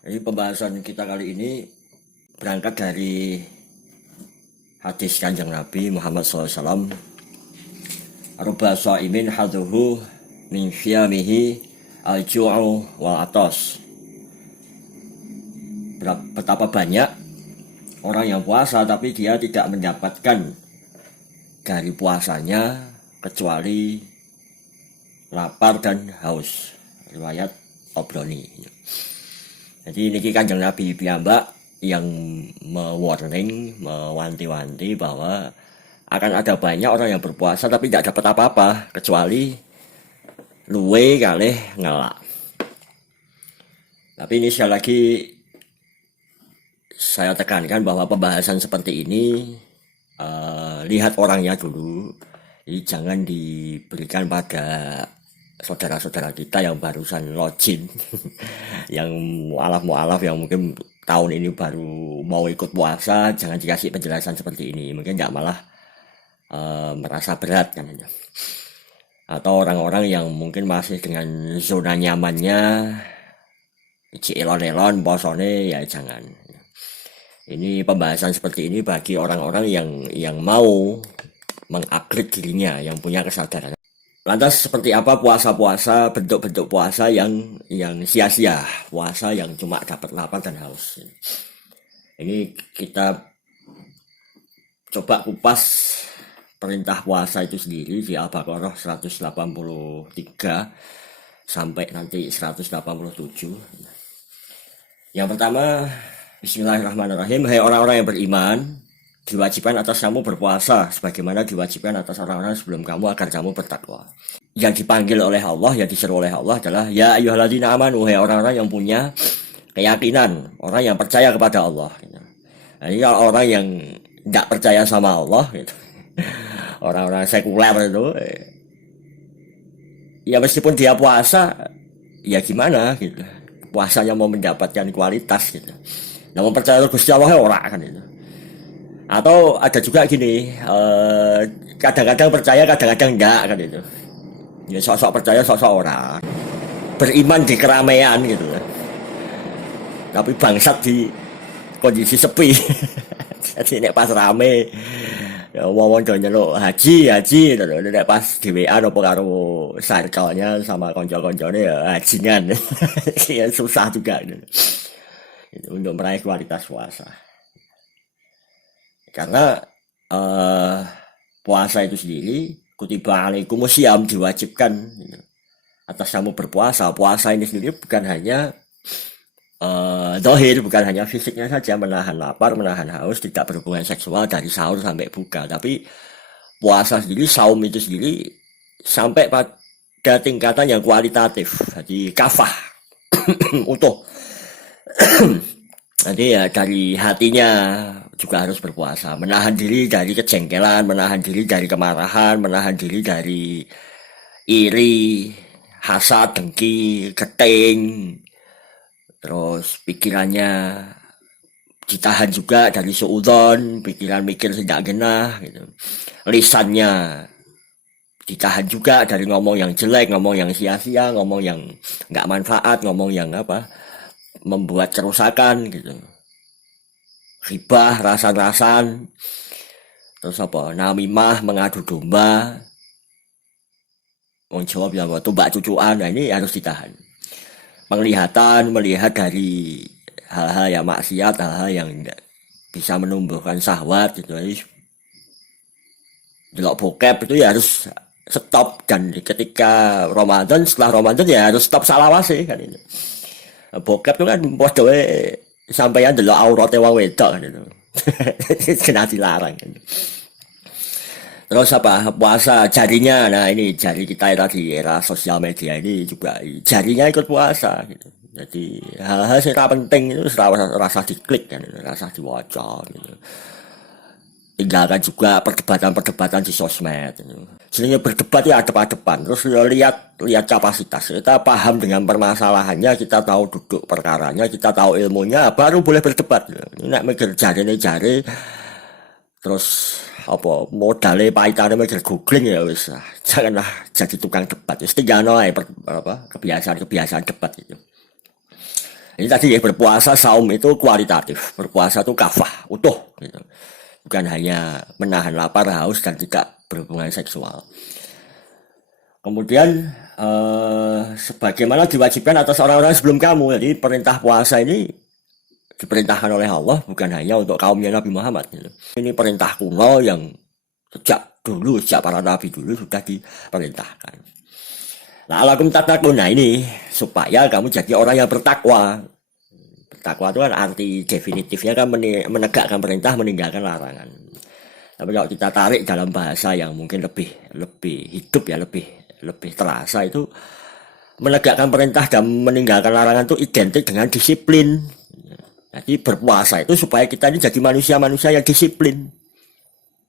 Jadi pembahasan kita kali ini berangkat dari hadis Kanjeng Nabi Muhammad SAW. Ruba sha'imin haduhu min syamihi al-ju'u wal atas. Betapa banyak orang yang puasa tapi dia tidak mendapatkan dari puasanya kecuali lapar dan haus. Riwayat Tabrani. Jadi ini Kanjeng Nabi piyambak yang mewanti-wanti bahwa akan ada banyak orang yang berpuasa tapi tidak dapat apa-apa kecuali luwe kalih ngelak. Tapi ini sekali lagi saya tekankan bahwa pembahasan seperti ini lihat orangnya dulu. Jadi jangan diberikan pada saudara-saudara kita yang barusan login yang mualaf yang mungkin tahun ini baru mau ikut puasa, jangan dikasih penjelasan seperti ini, mungkin nggak malah merasa berat kan. Atau orang-orang yang mungkin masih dengan zona nyamannya elon-elon posone, ya jangan. Ini pembahasan seperti ini bagi orang-orang yang mau mengupgrade dirinya, yang punya kesadaran. Lantas seperti apa puasa-puasa, bentuk-bentuk puasa yang sia-sia, puasa yang cuma dapat lapar dan haus. Ini kita coba kupas perintah puasa itu sendiri di Al-Baqarah 183 sampai nanti 187. Yang pertama, Bismillahirrahmanirrahim. Hai orang-orang yang beriman, diwajibkan atas kamu berpuasa sebagaimana diwajibkan atas orang-orang sebelum kamu agar kamu bertakwa. Yang dipanggil oleh Allah, yang diseru oleh Allah adalah ya ayyuhalladzina amanu, hai orang-orang yang punya keyakinan, orang yang percaya kepada Allah. Nah, ini kalau orang yang tidak percaya sama Allah gitu. Orang-orang sekuler itu ya meskipun dia puasa ya gimana gitu. Puasanya mau mendapatkan kualitas gitu. Namun percaya Gusti Allah ora kan itu. Atau ada juga gini, kadang-kadang percaya, kadang-kadang enggak kan itu. Ya sosok percaya, sosok orang. Beriman di keramaian gitu. Tapi bangsat di kondisi sepi. Jadi nek pas rame, ya wong do nyeluk haji, gitu. Nek pas di WA opo karo circle-nya sama konco-koncone ya hajingan. Ya susah juga gitu. Untuk meraih kualitas puasa. Karena puasa itu sendiri kutiba alaikumusiyam, diwajibkan atas kamu berpuasa. Puasa ini sendiri bukan hanya zahir, bukan hanya fisiknya saja, menahan lapar, menahan haus, tidak berhubungan seksual dari sahur sampai buka. Tapi puasa sendiri, saum itu sendiri sampai pada tingkatan yang kualitatif, jadi kafah utuh. Nanti ya dari hatinya juga harus berpuasa, menahan diri dari kejengkelan, menahan diri dari kemarahan, menahan diri dari iri, hasad, dengki, keting. Terus pikirannya ditahan juga dari suudzon, pikiran mikir tidak genah gitu. Lisannya ditahan juga dari ngomong yang jelek, ngomong yang sia-sia, ngomong yang nggak manfaat, ngomong yang membuat kerusakan gitu. Ribah, rasan-rasan, terus namimah, mengadu domba, wong Jawa bilang tumbak cucuan. Nah ini harus ditahan. Penglihatan, melihat dari hal-hal yang maksiat, hal-hal yang bisa menumbuhkan syahwat gitu. Jadi delok bokep itu ya harus stop, dan ketika Ramadan, setelah Ramadan ya harus stop salawase kan itu. Bokep itu kan podoke sampeyan delok aurate wong wedok kan itu. Kena dilarang kan. Terus puasa jarinya, nah ini jari kita tadi era sosial media ini juga jarinya ikut puasa gitu. Jadi hal-hal yang penting itu rasa diklik kan, rasa diwaca gitu. Tinggalkan juga perdebatan-perdebatan di sosmed gitu. Sebenarnya berdebat ya depan-depan, terus lihat kapasitas. Kita paham dengan permasalahannya, kita tahu duduk perkaranya, kita tahu ilmunya, baru boleh berdebat. Nek mikir jari terus modalnya pahitane mikir googling ya wis, janganlah jadi tukang debat. Wis tinggalno ae kebiasaan debat itu. Ini tadi ya, berpuasa saum itu kualitatif, berpuasa itu kafah, utuh gitu. Bukan hanya menahan lapar, haus dan tidak berhubungan seksual. Kemudian sebagaimana diwajibkan atas orang-orang sebelum kamu. Jadi perintah puasa ini diperintahkan oleh Allah bukan hanya untuk kaumnya Nabi Muhammad gitu. Ini perintah kuno yang sejak para nabi dulu sudah diperintahkan. Nah, alakum tatakun, nah ini supaya kamu jadi orang yang bertakwa. Bertakwa itu kan arti definitifnya kan menegakkan perintah, meninggalkan larangan. Tapi kalau kita tarik dalam bahasa yang mungkin lebih hidup ya, lebih terasa, itu menegakkan perintah dan meninggalkan larangan itu identik dengan disiplin. Jadi berpuasa itu supaya kita ini jadi manusia-manusia yang disiplin.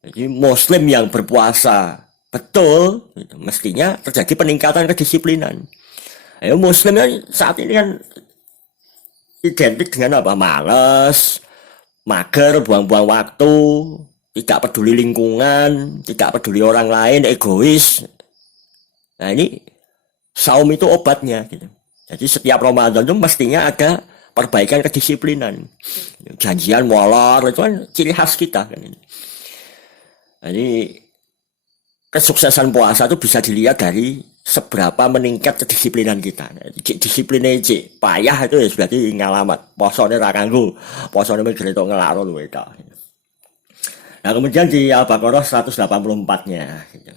Jadi muslim yang berpuasa betul, gitu, mestinya terjadi peningkatan kedisiplinan. Ayo muslim kan saat ini kan identik dengan apa? Malas, mager, buang-buang waktu, tidak peduli lingkungan, tidak peduli orang lain, egois. Nah ini saum itu obatnya gitu. Jadi setiap Ramadan itu mestinya ada perbaikan kedisiplinan. Janjian molor itu kan ciri khas kita kan ini. Jadi kesuksesan puasa itu bisa dilihat dari seberapa meningkat kedisiplinan kita. Disiplinnya payah itu ya berarti ngalamat. Posone ra kanggo, posone migreto ngelaro lho itu. Nah, kemudian di Al-Baqarah 184-nya gitu.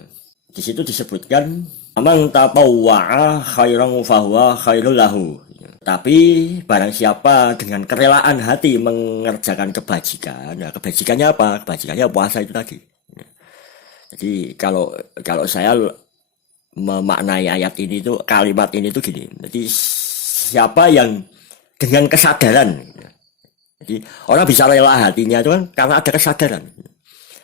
Di situ disebutkan amang tatawwa'a khairan fahuwa khairul lahu. Tapi barang siapa dengan kerelaan hati mengerjakan kebajikan, nah kebajikannya apa? Kebajikannya puasa itu tadi. Jadi kalau saya memaknai ayat ini tuh, kalimat ini tuh gini. Jadi siapa yang dengan kesadaran, jadi orang bisa rela hatinya itu kan karena ada kesadaran.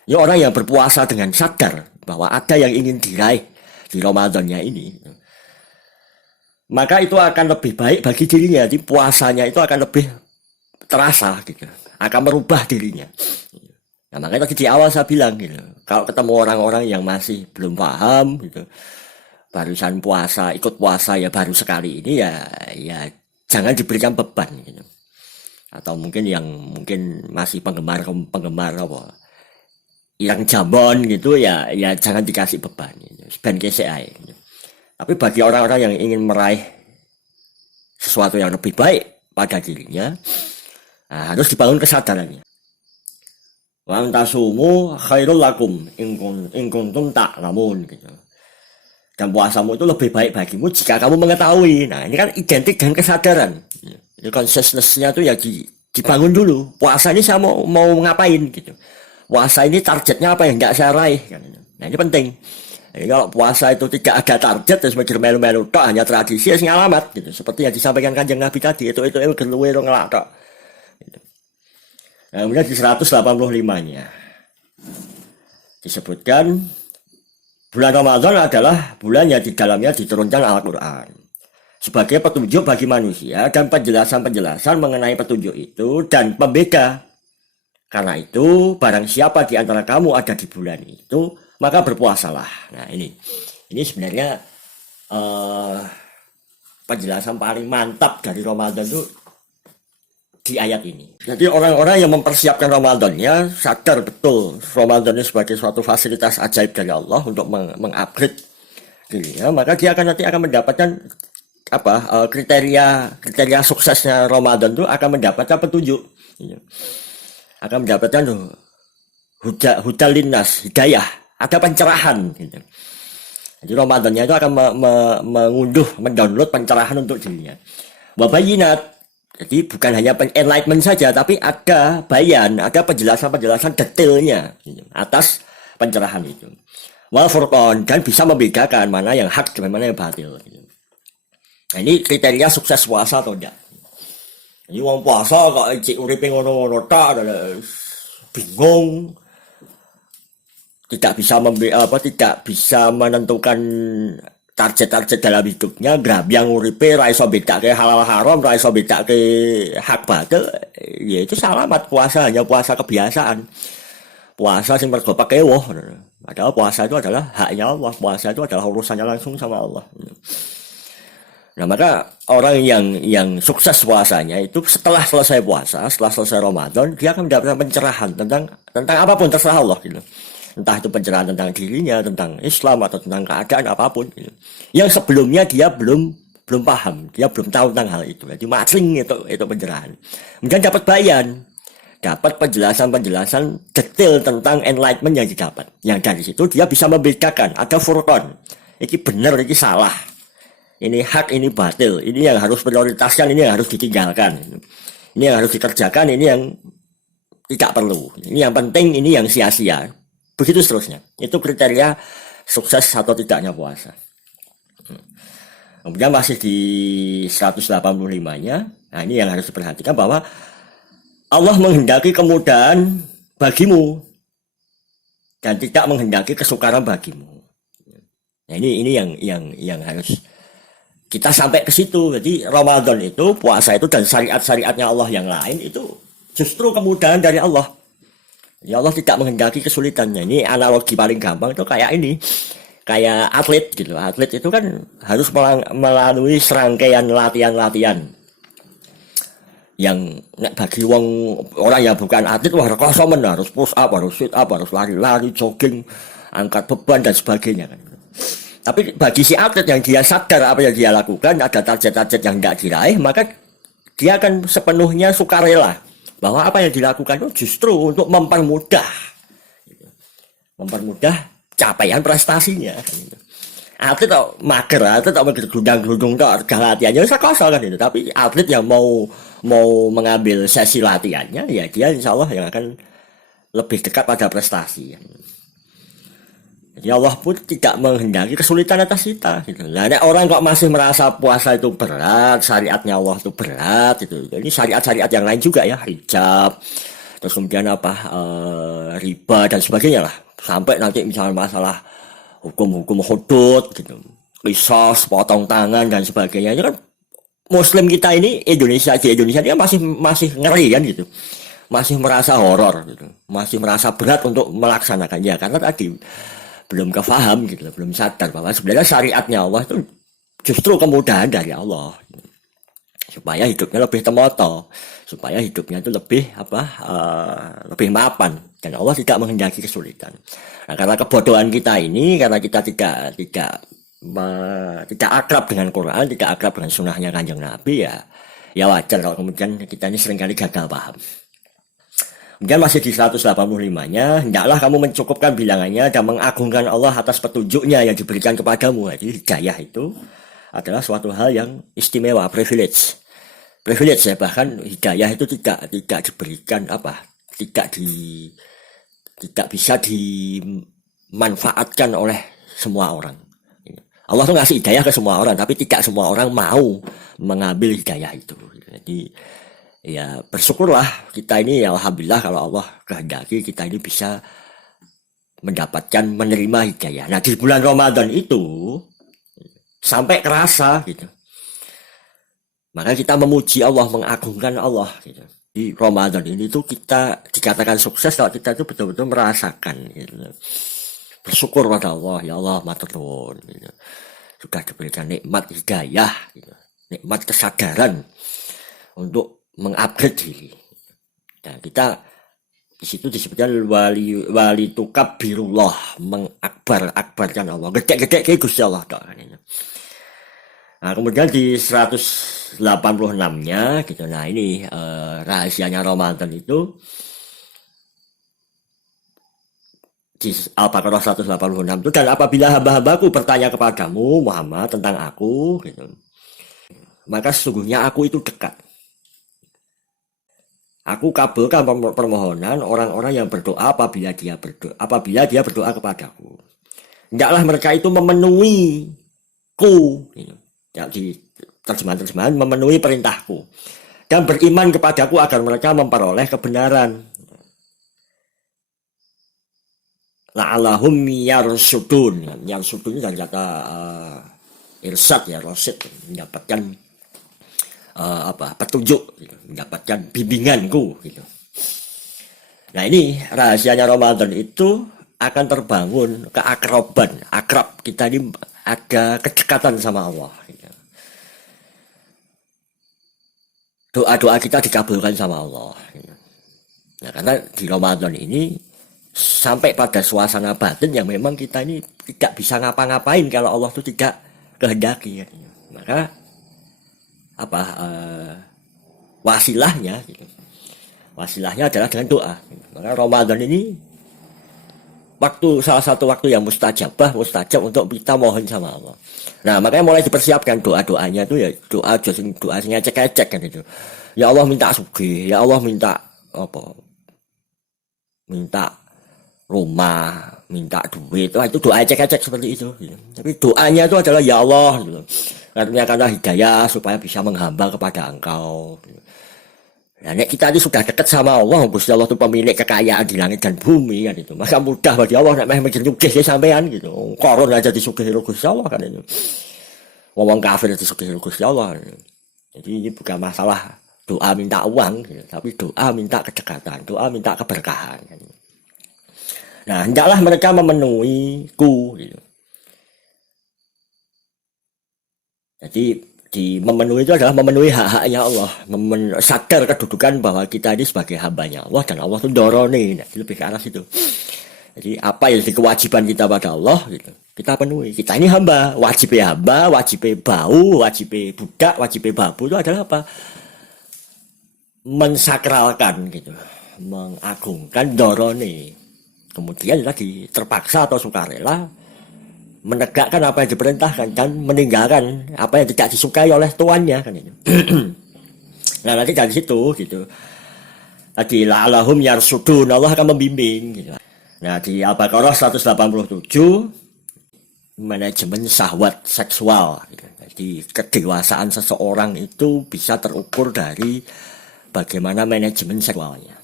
Ini orang yang berpuasa dengan sadar bahwa ada yang ingin diraih di Ramadannya ini, maka itu akan lebih baik bagi dirinya. Jadi puasanya itu akan lebih terasa gitu, akan merubah dirinya. Nah, makanya tadi di awal saya bilang gitu, kalau ketemu orang-orang yang masih belum paham gitu, barusan puasa, ikut puasa ya baru sekali ini, ya jangan diberikan beban gitu. Atau mungkin yang masih penggemar apa, yang jambon gitu ya jangan dikasih beban gitu. Ben KCI gitu. Tapi bagi orang-orang yang ingin meraih sesuatu yang lebih baik pada dirinya, nah, harus dibangun kesadarannya. Wa antasumu khairul lakum in kuntum ta'lamun gitu. Dan puasamu itu lebih baik bagimu jika kamu mengetahui. Nah, ini kan identik dengan kesadaran. Ini consciousness-nya tuh ya dibangun dulu. Puasa ini saya mau ngapain gitu. Puasa ini targetnya apa yang enggak saya raih kan. Nah, ini penting. Jadi kalau puasa itu tidak ada target, terus mikir melu-melu tok, hanya tradisi, ya ngalamat gitu. Seperti yang disampaikan Kanjeng Nabi tadi, itu geluwe ro ngelak tok. Gitu. Nah, kemudian di 185-nya disebutkan bulan Ramadan adalah bulan yang di dalamnya diturunkan Al-Quran sebagai petunjuk bagi manusia dan penjelasan-penjelasan mengenai petunjuk itu dan pembeda. Karena itu barang siapa di antara kamu ada di bulan itu, maka berpuasalah. Nah ini sebenarnya penjelasan paling mantap dari Ramadan itu di ayat ini. Jadi orang-orang yang mempersiapkan Ramadannya sadar betul Ramadan ini sebagai suatu fasilitas ajaib dari Allah untuk mengupgrade dirinya, maka dia nanti akan mendapatkan kriteria suksesnya Ramadan itu akan mendapatkan petunjuk, akan mendapatkan hudal linnas, hidayah, ada pencerahan gitu. Jadi Ramadannya itu akan mendownload pencerahan untuk dirinya. Wabayinat. Jadi bukan hanya enlightenment saja, tapi ada bayan, ada penjelasan-penjelasan detailnya atas pencerahan itu. Wal furqan, dan bisa membedakan mana yang hak dan mana yang batil. Nah, ini kriteria sukses puasa atau enggak. Jadi wong puasa kok cek uripe ngono-ngono tok, bingung. Tidak bisa menentukan target-target dalam hidupnya, grabyang uripe ra iso bedake halal haram, ra iso bedake hak batil, ya itu salamat. Puasa hanya puasa kebiasaan. Puasa sing mergo pakewoh. Padahal puasa itu adalah haknya Allah, puasa itu adalah urusannya langsung sama Allah. Nah, maka orang yang sukses puasanya itu setelah selesai puasa, setelah selesai Ramadan, dia akan mendapatkan pencerahan tentang apapun terserah Allah gitu. Entah itu pencerahan tentang dirinya, tentang Islam atau tentang keadaan apapun gitu. Yang sebelumnya dia belum paham, dia belum tahu tentang hal itu. Jadi masing itu pencerahan. Kemudian dapat bayan, dapat penjelasan-penjelasan detail tentang enlightenment yang didapat. Yang dari situ dia bisa membedakan, ada furqan. Ini benar, ini salah. Ini hak, ini batil. Ini yang harus prioritaskan, ini yang harus ditinggalkan. Ini yang harus dikerjakan, ini yang tidak perlu. Ini yang penting, ini yang sia-sia. Begitu seterusnya. Itu kriteria sukses atau tidaknya puasa. Kemudian masih di 185-nya. Nah, ini yang harus diperhatikan bahwa Allah menghendaki kemudahan bagimu dan tidak menghendaki kesukaran bagimu. Nah, ini yang harus kita sampai ke situ. Jadi Ramadan itu, puasa itu dan syariat-syariatnya Allah yang lain itu justru kemudahan dari Allah. Ya Allah tidak menghendaki kesulitannya. Ini analogi paling gampang itu kayak ini. Kayak atlet gitu. Atlet itu kan harus melalui serangkaian latihan-latihan. Yang bagi orang yang bukan atlet, wah kosongan, harus push up, harus sit up, harus lari-lari, jogging, angkat beban dan sebagainya kan. Tapi bagi si atlet yang dia sadar apa yang dia lakukan, ada target-target yang tidak diraih, maka dia akan sepenuhnya sukarela bahwa apa yang dilakukan itu justru untuk mempermudah capaian prestasinya. Atlet tak mager, atlet tak bergudang-gudung tak latihannya bisa kosong kan itu. Tapi atlet yang mau mengambil sesi latihannya, ya dia insya Allah yang akan lebih dekat pada prestasi. Jadi Allah pun tidak menghendaki kesulitan atas kita gitu. Nah, orang kok masih merasa puasa itu berat, syariatnya Allah itu berat gitu. Ini syariat-syariat yang lain juga ya, hijab, terus kemudian riba dan sebagainya lah. Sampai nanti misalnya masalah hukum-hukum hudud gitu, qisas, potong tangan dan sebagainya. Itu kan Muslim kita ini di Indonesia dia masih ngeri kan gitu. Masih merasa horor gitu. Masih merasa berat untuk melaksanakannya karena tadi belum kefaham gitu, belum sadar bahwa sebenarnya syariatnya Allah itu justru kemudahan dari Allah supaya hidupnya lebih temoto, supaya hidupnya itu lebih lebih mapan dan Allah tidak menghendaki kesulitan. Nah, karena kebodohan kita ini, karena kita tidak akrab dengan Quran, tidak akrab dengan sunnahnya Kanjeng Nabi, ya wajar kalau kemudian kita ini seringkali gagal paham. Kemudian masih di 185-nya, hendaklah kamu mencukupkan bilangannya dan mengagungkan Allah atas petunjuknya yang diberikan kepadamu. Jadi hidayah itu adalah suatu hal yang istimewa, privilege ya, bahkan hidayah itu tidak diberikan tidak bisa dimanfaatkan oleh semua orang. Allah tuh ngasih hidayah ke semua orang, tapi tidak semua orang mau mengambil hidayah itu. Jadi ya bersyukurlah kita ini, ya alhamdulillah kalau Allah kehendaki kita ini bisa menerima hidayah. Nah, di bulan Ramadan itu sampai kerasa gitu. Maka kita memuji Allah, mengagungkan Allah gitu. Di Ramadan ini tuh kita dikatakan sukses kalau kita itu betul-betul merasakan gitu. Bersyukur pada Allah, ya Allah matur nuwun gitu. Sudah diberikan nikmat hidayah gitu. Nikmat kesadaran untuk mengupgrade diri. Dan kita di situ disebutkan wali tukab birullah, mengakbarkan Allah, gede-gede kayak Gusti Allah. Nah, kemudian di 186-nya gitu. Nah, ini rahasianya Ramadan itu di Al-Baqarah 186 itu, dan apabila hamba-hambaku bertanya kepadamu Muhammad tentang aku gitu, maka sesungguhnya aku itu dekat. Aku kabulkan permohonan orang-orang yang berdoa apabila dia berdoa kepadaku. Hendaklah mereka itu memenuhi ku, ya, di terjemahan memenuhi perintahku dan beriman kepadaku agar mereka memperoleh kebenaran. La'allahum yarsudun ini dari kata irsad ya, rasid, mendapatkan petunjuk gitu, mendapatkan bimbinganku gitu. Nah, ini rahasianya Ramadan itu akan terbangun akrab kita ini ada kedekatan sama Allah gitu. doa-doa kita dikabulkan sama Allah. Nah, karena di Ramadan ini sampai pada suasana batin yang memang kita ini tidak bisa ngapa-ngapain kalau Allah itu tidak kehendaki. Maka apa wasilahnya gitu. Wasilahnya adalah dengan doa. Maka Ramadan ini salah satu waktu yang mustajab untuk kita mohon sama Allah. Nah, makanya mulai dipersiapkan doa-doanya itu ya doa sing cek-cek kan itu. Ya Allah minta sugih, ya Allah minta apa? Minta rumah, minta duit. Wah, itu doa cek-cek seperti itu gitu. Tapi doanya itu adalah ya Allah gitu. Karena hidayah supaya bisa menghamba kepada Engkau gitu. Nah, kita ini sudah dekat sama Allah, Gusti Allah itu pemilik kekayaan di langit dan bumi kan itu. Maka mudah bagi Allah nek meh mikir sugih sampean gitu. Koron aja disugihi Gusti Allah kan itu. Wong kafir disugihi Gusti Allah. Kan. Jadi ini bukan masalah doa minta uang gitu, tapi doa minta kedekatan, doa minta keberkahan kan. Nah, hendaklah mereka memenuhiku gitu. Jadi memenuhi itu adalah memenuhi hak-haknya Allah, sadar kedudukan bahwa kita ini sebagai hambanya Allah dan Allah itu dorone, nah, lebih ke arah situ. Jadi apa yang jadi kewajiban kita pada Allah gitu, kita penuhi. Kita ini hamba, wajib bau, wajib budak, wajib babu itu adalah apa? Mensakralkan gitu, mengagungkan dorone. Kemudian lagi terpaksa atau sukarela menegakkan apa yang diperintahkan dan meninggalkan apa yang tidak disukai oleh tuannya kan itu. Nah, nanti dari situ gitu. Tadi la'allahum yarsudun, Allah akan membimbing gitu. Nah, di Al-Baqarah 187 manajemen syahwat seksual gitu. Jadi kedewasaan seseorang itu bisa terukur dari bagaimana manajemen seksualnya.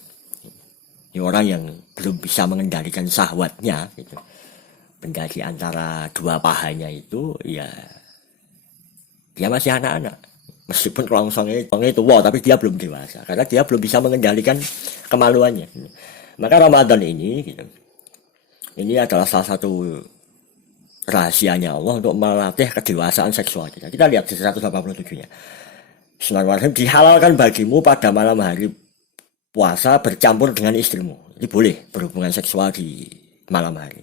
Ini orang yang belum bisa mengendalikan syahwatnya gitu. Benda di antara dua pahanya itu ya dia masih anak-anak, meskipun kelongsongnya itu wow, tapi dia belum dewasa karena dia belum bisa mengendalikan kemaluannya. Maka Ramadan ini gitu, ini adalah salah satu rahasianya Allah untuk melatih kedewasaan seksual kita. Kita lihat di 187-nya. Bismillahirrahmanirrahim. Dihalalkan bagimu pada malam hari puasa bercampur dengan istrimu. Jadi boleh berhubungan seksual di malam hari.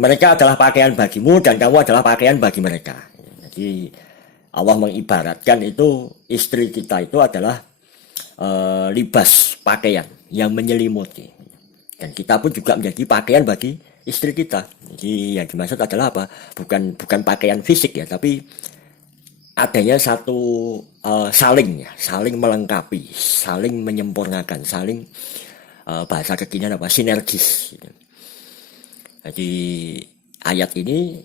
Mereka adalah pakaian bagimu dan kamu adalah pakaian bagi mereka. Jadi Allah mengibaratkan itu istri kita itu adalah libas pakaian yang menyelimuti. Dan kita pun juga menjadi pakaian bagi istri kita. Jadi yang dimaksud adalah apa? Bukan pakaian fisik ya, tapi adanya satu saling melengkapi, saling menyempurnakan, saling bahasa kekinian apa? Sinergis. Gitu. Jadi ayat ini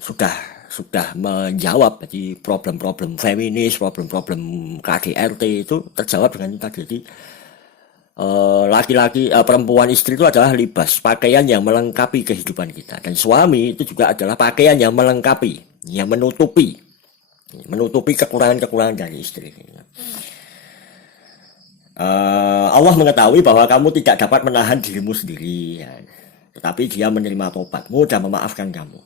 sudah menjawab jadi problem-problem feminis, problem-problem KDRT itu terjawab dengan tadi. Jadi laki-laki perempuan istri itu adalah libas, pakaian yang melengkapi kehidupan kita, dan suami itu juga adalah pakaian yang melengkapi, yang menutupi kekurangan-kekurangan dari istri. Allah mengetahui bahwa kamu tidak dapat menahan dirimu sendiri, ya. Tetapi dia menerima tobatmu dan memaafkan kamu.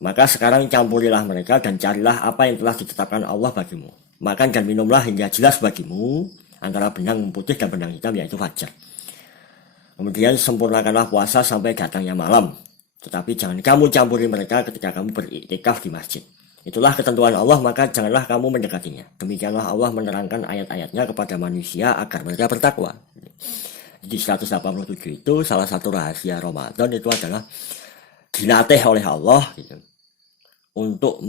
Maka sekarang campurilah mereka dan carilah apa yang telah ditetapkan Allah bagimu. Makan dan minumlah hingga jelas bagimu antara benang putih dan benang hitam, yaitu fajar. Kemudian sempurnakanlah puasa sampai datangnya malam. Tetapi jangan kamu campuri mereka ketika kamu beriktikaf di masjid. Itulah ketentuan Allah, maka janganlah kamu mendekatinya. Demikianlah Allah menerangkan ayat-ayatnya kepada manusia agar mereka bertakwa. Di 187 itu salah satu rahasia Ramadan itu adalah dilatih oleh Allah gitu, untuk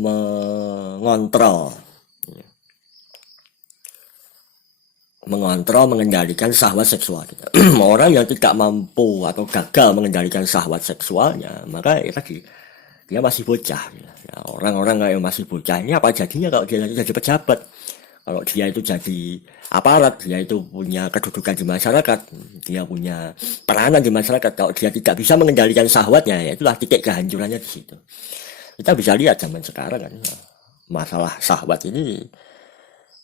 mengendalikan syahwat seksual kita. Orang yang tidak mampu atau gagal mengendalikan syahwat seksualnya, maka ya tadi dia masih bocah. Ya, orang-orang yang masih bocah ini apa jadinya kalau dia nanti jadi pejabat? Kalau dia itu jadi aparat, dia itu punya kedudukan di masyarakat, dia punya peranan di masyarakat. Kalau dia tidak bisa mengendalikan syahwatnya, ya itulah titik kehancurannya di situ. Kita bisa lihat zaman sekarang kan, masalah syahwat ini,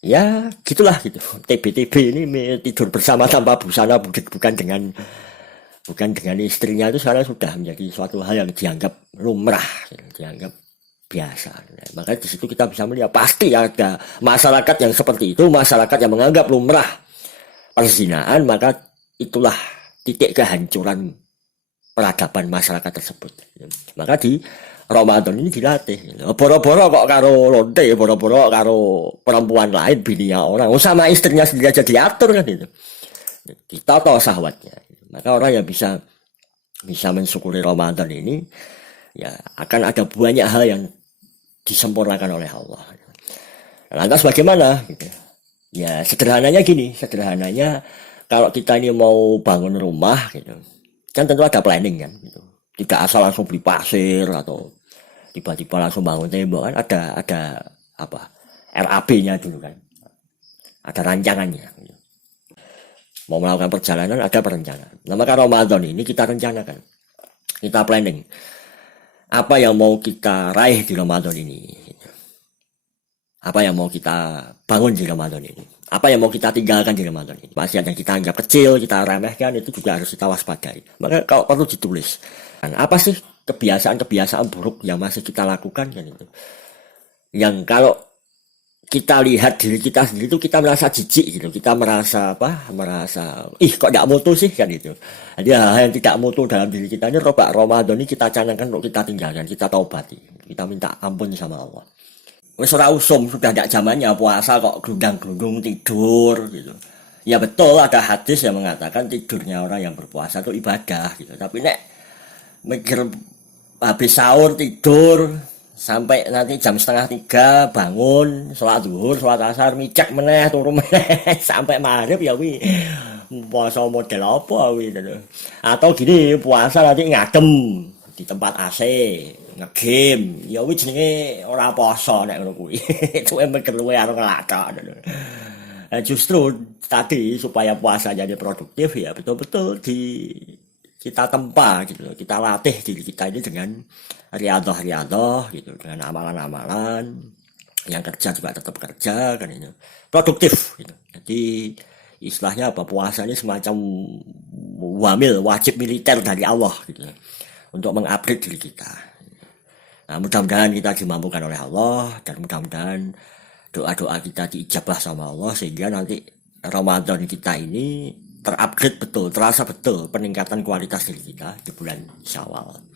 ya gitulah gitu. TB ini tidur bersama tanpa busana, bukan dengan istrinya, itu sekarang sudah menjadi suatu hal yang dianggap lumrah, dianggap biasa. Nah, makanya di situ kita bisa melihat pasti ada masyarakat yang seperti itu, masyarakat yang menganggap lumrah perzinaan, maka itulah titik kehancuran peradaban masyarakat tersebut. Maka di Ramadan ini dilatih. Boro-boro kok karo lonte, boro-boro karo perempuan lain, bininya orang, sama istrinya sendiri aja diatur kan itu. Kita tahu syahwatnya. Maka orang yang bisa mensyukuri Ramadan ini, ya akan ada banyak hal yang disempurnakan oleh Allah. Lantas bagaimana? Gitu. Ya sederhananya gini, kalau kita ini mau bangun rumah, gitu, kan tentu ada planning kan. Gitu. Tidak asal langsung beli pasir atau tiba-tiba langsung bangun tembok kan, ada apa? RAB-nya dulu kan, ada rancangannya. Gitu. Mau melakukan perjalanan ada perencanaan. Nah maka Ramadan ini kita rencanakan, kita planning. Apa yang mau kita raih di Ramadan ini? Apa yang mau kita bangun di Ramadan ini? Apa yang mau kita tinggalkan di Ramadan ini? Masih ada yang kita anggap kecil, kita remehkan, itu juga harus kita waspadai. Maka kalau perlu ditulis. Dan apa sih kebiasaan-kebiasaan buruk yang masih kita lakukan kan itu? Yang kalau kita lihat diri kita sendiri itu kita merasa jijik gitu, kita merasa kok tidak mutu sih kan itu. Jadi hal yang tidak mutu dalam diri kita ini Ramadan ini kita canangkan untuk kita tinggalkan, kita taubati, kita minta ampun sama Allah. Wes ora usum, sudah tidak zamannya puasa kok gelundang-gelundung tidur gitu. Ya betul ada hadis yang mengatakan tidurnya orang yang berpuasa itu ibadah gitu. Tapi nek mikir habis sahur tidur sampai nanti jam 2:30 bangun, sholat zuhur, sholat asar, micak meneh, turu meneh sampai maghrib ya wi puasa model apa wi gitu. Atau gini puasa nanti ngadem di tempat AC, ngegame, ya wi jenenge ora poso nek ngono kuwi. Itu mikir luwe karo ngelakak gitu. Justru tadi supaya puasa jadi produktif ya betul-betul kita tempa gitu, kita latih diri kita ini dengan riadoh gitu, dengan amalan-amalan yang kerja juga tetap kerja kan itu produktif gitu. Jadi istilahnya apa, puasa ini semacam wajib militer dari Allah gitu untuk mengupgrade diri kita. Nah, mudah-mudahan kita dimampukan oleh Allah dan mudah-mudahan doa-doa kita diijabah sama Allah sehingga nanti Ramadan kita ini terupgrade betul, terasa betul peningkatan kualitas diri kita di bulan Syawal.